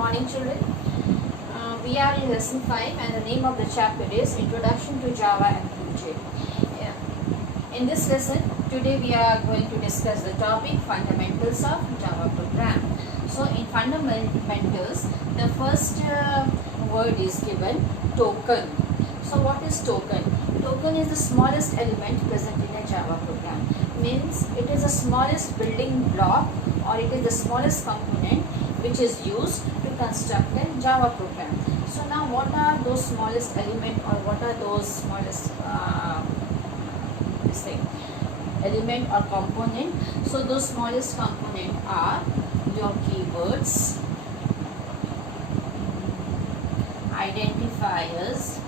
morning, children. We are in lesson 5 and the name of the chapter is Introduction to Java and QJ. In this lesson, today we are going to discuss the topic Fundamentals of Java Program. So in fundamentals, the first word is given token. So what is token? Token is the smallest element present in a Java program. Means it is the smallest building block or it is the smallest component which is used to construct a Java program. So now what are those smallest element or what are those smallest element or component? So those smallest component are your keywords, identifiers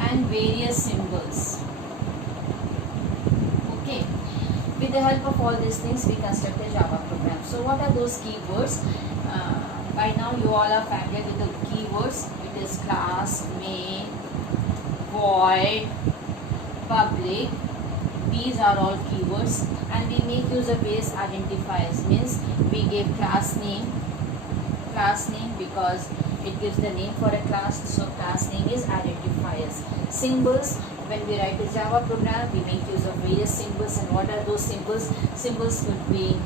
and various symbols. Okay, with the help of all these things we construct a Java program. So what are those keywords? By now you all are familiar with the keywords. It is class, main, void, public. These are all keywords, and we make use of various identifiers. Means we give class name because it gives the name for a class, so class name is identifiers. Symbols, when we write a Java program we make use of various symbols. And what are those symbols? Symbols could be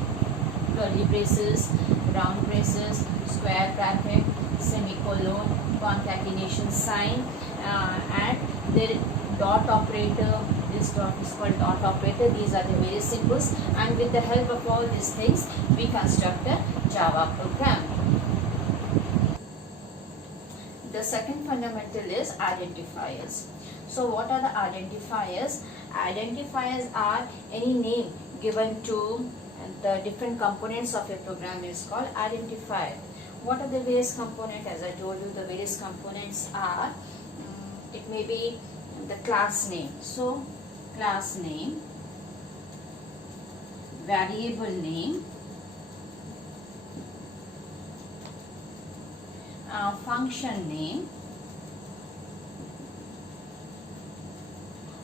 curly braces, round braces, square bracket, semicolon, concatenation sign, and the dot operator. This dot is called dot operator. These are the various symbols, and with the help of all these things we construct a Java program. The second fundamental is identifiers. So what are the identifiers? Identifiers are any name given to the different components of a program is called identifier. What are the various components? As I told you, the various components are, it may be the class name. So class name, variable name, function name.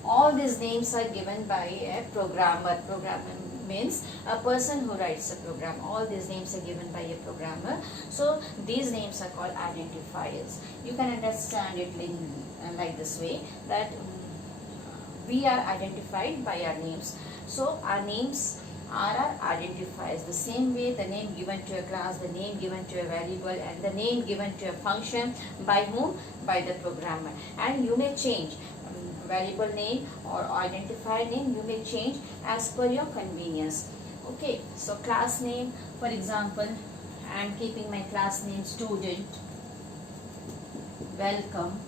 All these names are given by a programmer. Programmer means a person who writes a program. All these names are given by a programmer. So these names are called identifiers. You can understand it like this way, that we are identified by our names. So our names are our identifiers. The same way the name given to a class, the name given to a variable, and the name given to a function, by whom? By the programmer. And you may change variable name or identifier name, you may change as per your convenience. Okay, so class name, for example, I am keeping my class name student, welcome.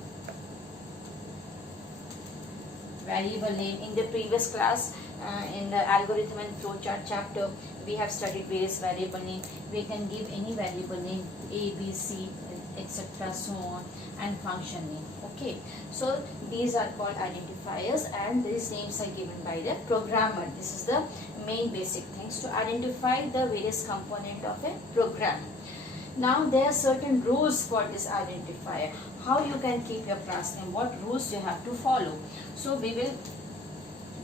Variable name, in the previous class, in the algorithm and flowchart chapter, we have studied various variable name. We can give any variable name, A, B, C, etc., so on, and function name. Okay, so these are called identifiers, and these names are given by the programmer. This is the main basic things to identify the various component of a program. Now there are certain rules for this identifier. How you can keep your class name, what rules you have to follow. So we will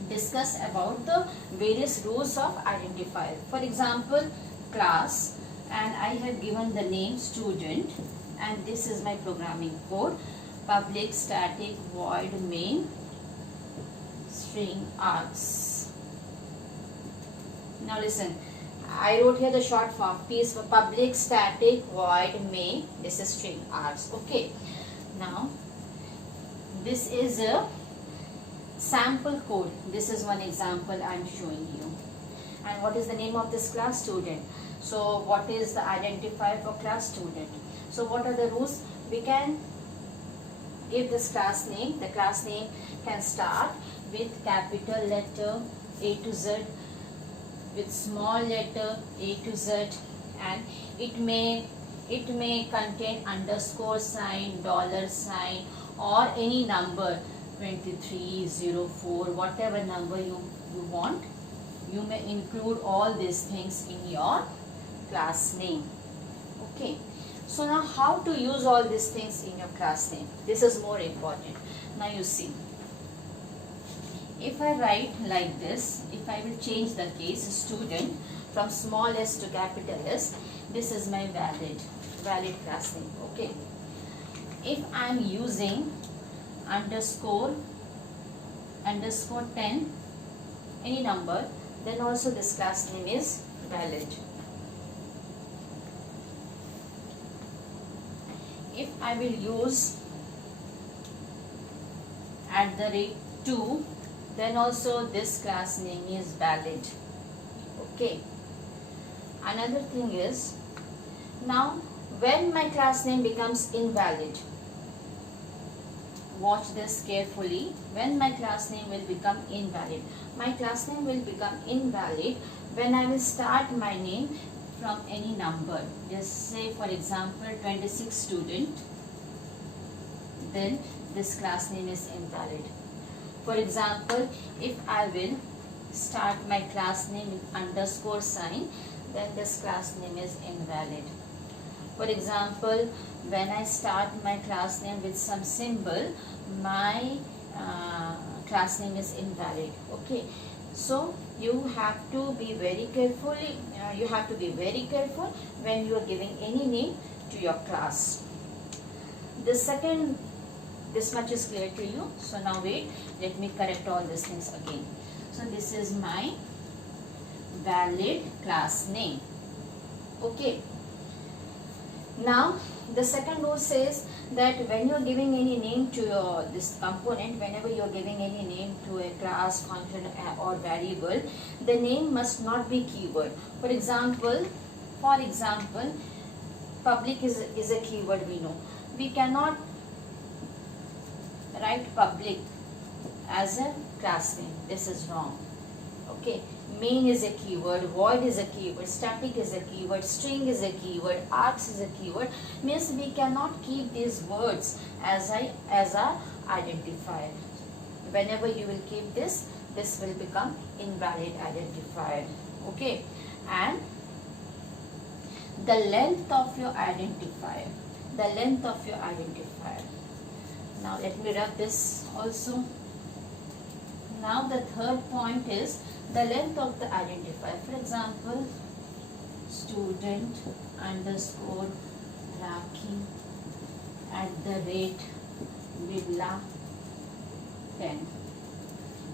discuss about the various rules of identifier. For example, class, and I have given the name student, and this is my programming code, public static void main string args. Now listen, I wrote here the short form, P is for public static void main, this is string args. Okay, now this is a sample code. This is one example I am showing you. And what is the name of this class? Student. So what is the identifier for class? Student. So what are the rules? We can give this class name. The class name can start with capital letter A to Z, with small letter A to Z, and it may contain underscore sign, dollar sign, or any number, 2304, whatever number you want. You may include all these things in your class name. Okay, so now how to use all these things in your class name? This is more important. Now you see, if I write like this, if I will change the case student, from small s to capital S, this is my valid class name. Okay. If I am using underscore 10, any number, then also this class name is valid. If I will use @2, then also this class name is valid. Okay. Another thing is, now when my class name becomes invalid, watch this carefully. When my class name will become invalid, my class name will become invalid when I will start my name from any number. Just say for example 26 student, then this class name is invalid. For example, if I will start my class name with underscore sign, then this class name is invalid. For example, when I start my class name with some symbol, my class name is invalid. Okay, so you have to be very careful. When you are giving any name to your class. This much is clear to you. So now wait, let me correct all these things again. So this is my valid class name. Okay. Now the second rule says that when you are giving any name to this component, whenever you are giving any name to a class, function or variable, the name must not be keyword. For example, public is a keyword, we know. We cannot write public as a class name. This is wrong. Okay. Main is a keyword, void is a keyword, static is a keyword, string is a keyword, args is a keyword. Means we cannot keep these words as a identifier. Whenever you will keep this will become invalid identifier. Okay. And the length of your identifier. Now let me write this also. Now the third point is the length of the identifier. For example, student underscore Rakhi @Birla 10.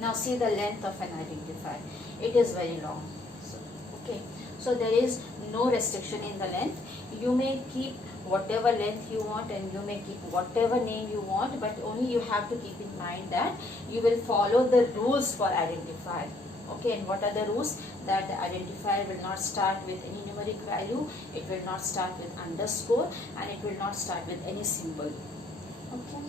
Now see the length of an identifier. It is very long. So, okay. So there is no restriction in the length. You may keep whatever length you want and you may keep whatever name you want, but only you have to keep in mind that you will follow the rules for identifier. Okay, and what are the rules? That the identifier will not start with any numeric value, it will not start with underscore, and it will not start with any symbol. Okay.